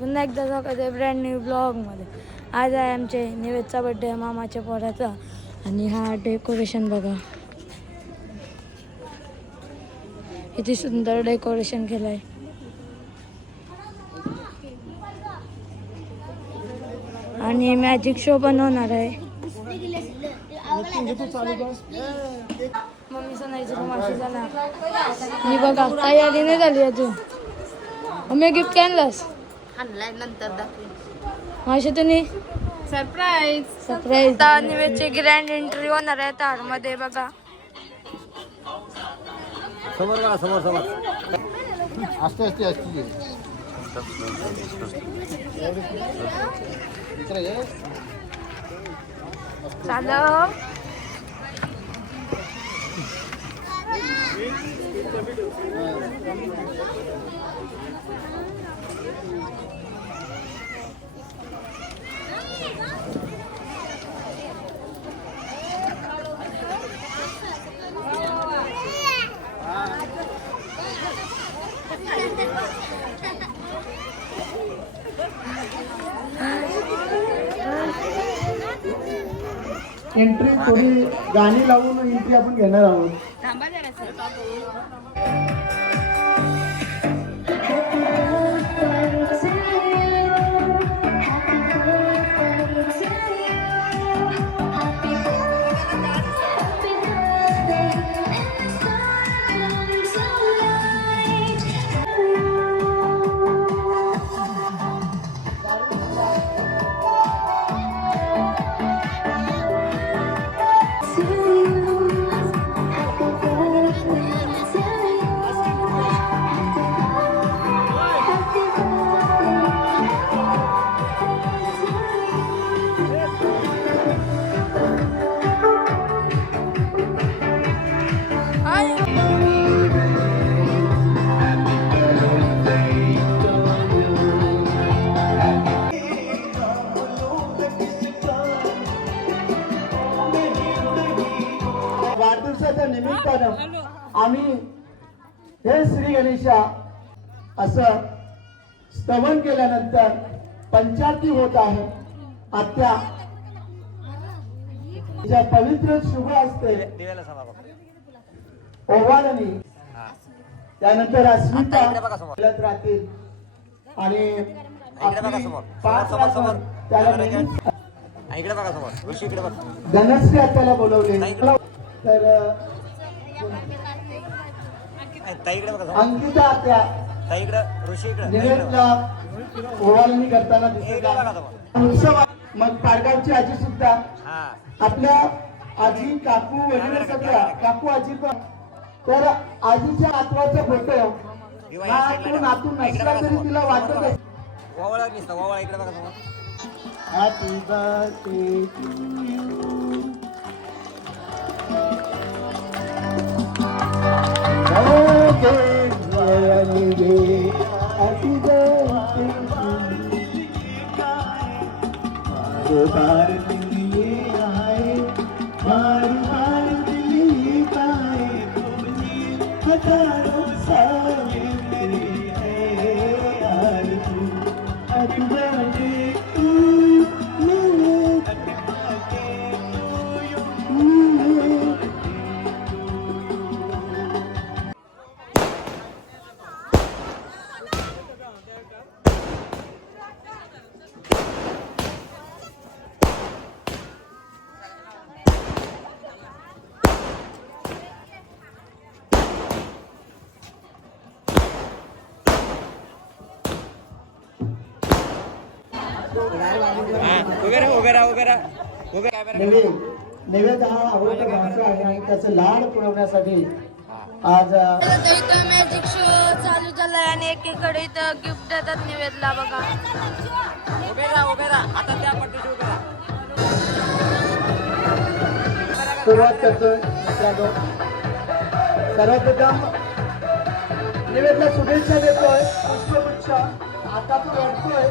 पुन्हा एकदा स्वागत आहे ब्रँड न्यू ब्लॉगमध्ये. आज आहे आमचे निवेदचा बड्डे, मामाच्या पोराचा. आणि हा डेकोरेशन बघा, किती सुंदर डेकोरेशन केलं आहे. आणि मॅजिक शो बनवणार आहे. मम्मीचा नाही माशी झाला. मी बघा तयारी नाही झाली अजून. मम्मी गिफ्ट काय आणलंस? आणलाय नंतर दाखवेन. माशी तुम्ही सरप्राईज. सरप्राईज. निवेदची ग्रँड एंट्री होणार आहे तारमध्ये बघा. समोर बघा, समोर समोर असते असते असते चालव. एंट्री थोडी गाणी लावून एंट्री आपण घेणार आहोत. थांबा जरा. वाढदिवसाच्या निमित्तानं आम्ही हे श्री गणेशा असं स्तवन केल्यानंतर पंचारती होत आहे. आत्या ज्या पवित्र शुभ असते ओवाळणी, त्यानंतर अस्मिता बोलत राहतील आणि धनश्री आत्याला बोलवले. तर अंकिता आत्या निवेदला ओवाळणी करताना दिसत. मग पाडगावची आजी सुद्धा आपल्या आजी काकू वगैरे सगळ्या काकू आजी पण. तर आजीच्या आत्वाचा फोटो हा तो नातू नसला तरी तिला वाटत आहे. Happy birthday to you. नैवेद्य हा आवडता भाषा आहे आणि त्याचं लाड पुरवण्यासाठी आज मॅजिक शो चालू झालाय आणि एकीकडे इथं गिफ्ट देतात निवेदला बघा. सुरुवात करतोय मित्रांनो. सर्वप्रथम निवेदला शुभेच्छा देतोय. पुष्पगुच्छ हातातून ओढतोय.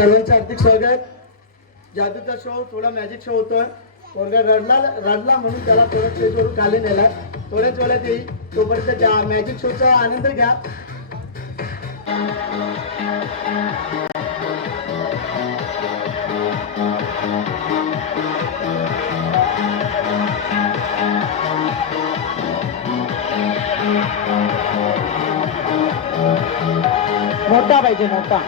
सर्वांचं हार्दिक स्वागत. जादूचा शो थोडा मॅजिक शो होतोय. पोरगा रडला म्हणून त्याला थोडं स्टेजवरून खाली नेला. थोड्याच वेळात येईल. तोपर्यंत मॅजिक शोचा आनंद घ्या. मोठा पाहिजे मोठा.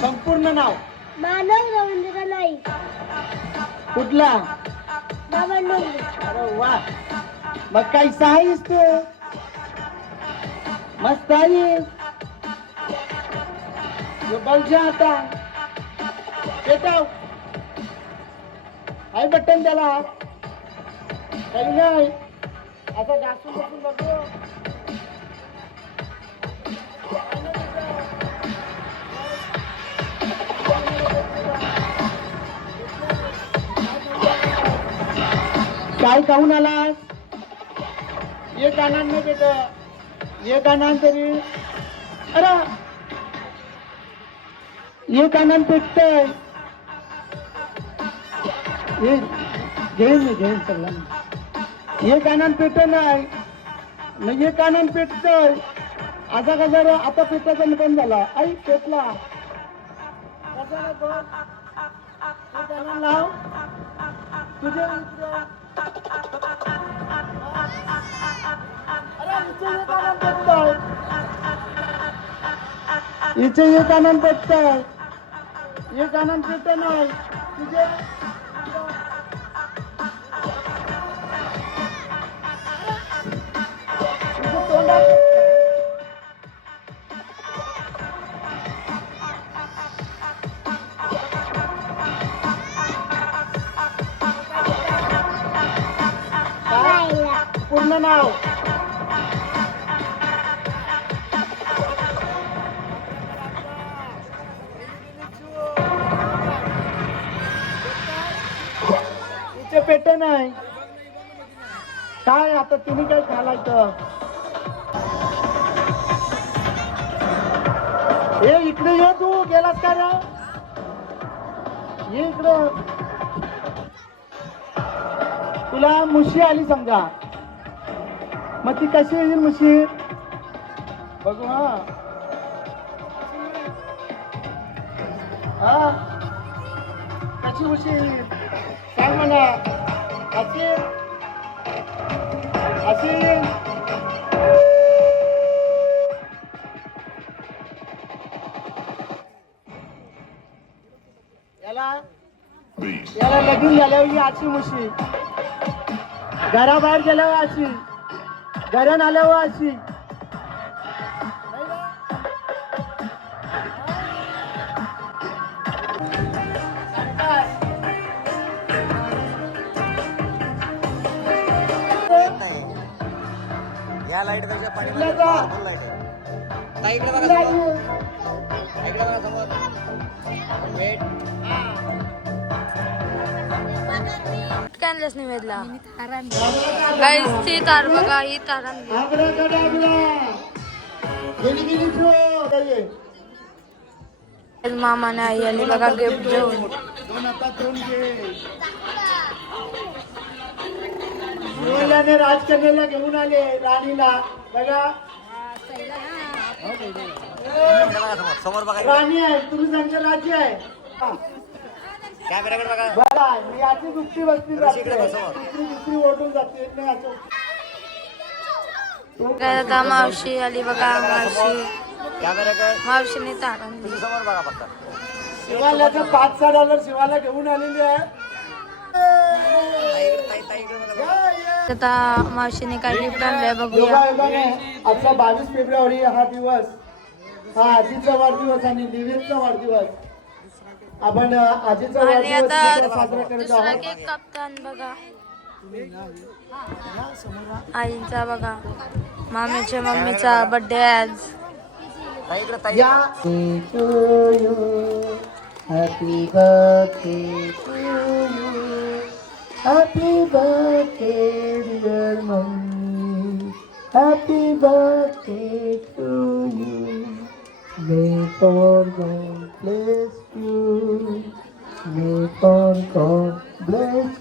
संपूर्ण नाव मानव रवींद्र नाईक. कुठला? बावनडोंगरी. अरे वा. मग काही आहेस तू? मस्त आहेस. बलजा आता पेटाव. आई बटन त्याला काही नाही. आता घासून बसून बघू. काय खाऊन आलास? ये कानान नाही बेटा. ये कानान तरी. अरे ये कानान पेटतय. ये घेईन सगळं. ये कानान पेट नाही. मग ये कानान पेटतय. असा कसा आता पेटाचा निकाल झाला. आई पेटला. कसा कानान लाव. तुझे इथे एक आनंद पेटतय. एक आनंद पेट नाही. तुझे तोंडात पूर्ण नाव इथे पेट नाही. काय आता तुम्ही काय खालायचं? हे इकडे ये. तू गेलास का रे? ये इकडं. तुला मुशी आली समजा. मग ती कशी येईल मुशी? बघू. हा कशी मुशी येईल सांग मला. अशी येईल. याला लगीन झाल्यावर ही अशी मुशी. घराबाहेर गेल्यावर अशी. घरान आल्यावर अशी. या लाईट पेक्षा पाणी भरपूर लाईट आहे. ताई इकडे बघा समोर. इकडे बघा समोर. वेट. कॅनलेस निवेदला गाईस ती तार बघा. ही तार मामाने आई आली बघा गिफ्ट घेऊन. शिवल्याने राजकन्याला घेऊन आले राणीला बघा. समोर बघा. राणी आहे. तुम्ही त्यांचे राज्य आहे. कॅमेराकडे बघा. बघा मी याची दुसरी वस्ती जाते. दुसरी ओढून जाते. काय आता मावशी आली बघा. मावशीने तार आणली. समोर बघा फक्त. शिवाल्याचं $5-6 शिवाला घेऊन आलेली आहे. आता मावशीने काय गिफ्ट आणलंय बघूया. योगायोगाने आजचा 22 फेब्रुवारी हा दिवस हा आजीचा वाढदिवस आणि निवेदचा वाढदिवस. आपण आजीचा आणि वाढदिवस आता साजरा करत दुसरा आहोत. केक कापतान बघा. आईचा बघा. मामीच्या मम्मीचा बर्थडे आज. ताई इकडे ताई या happy birthday to you happy birthday dear mummy happy birthday to you may for God bless you may for God bless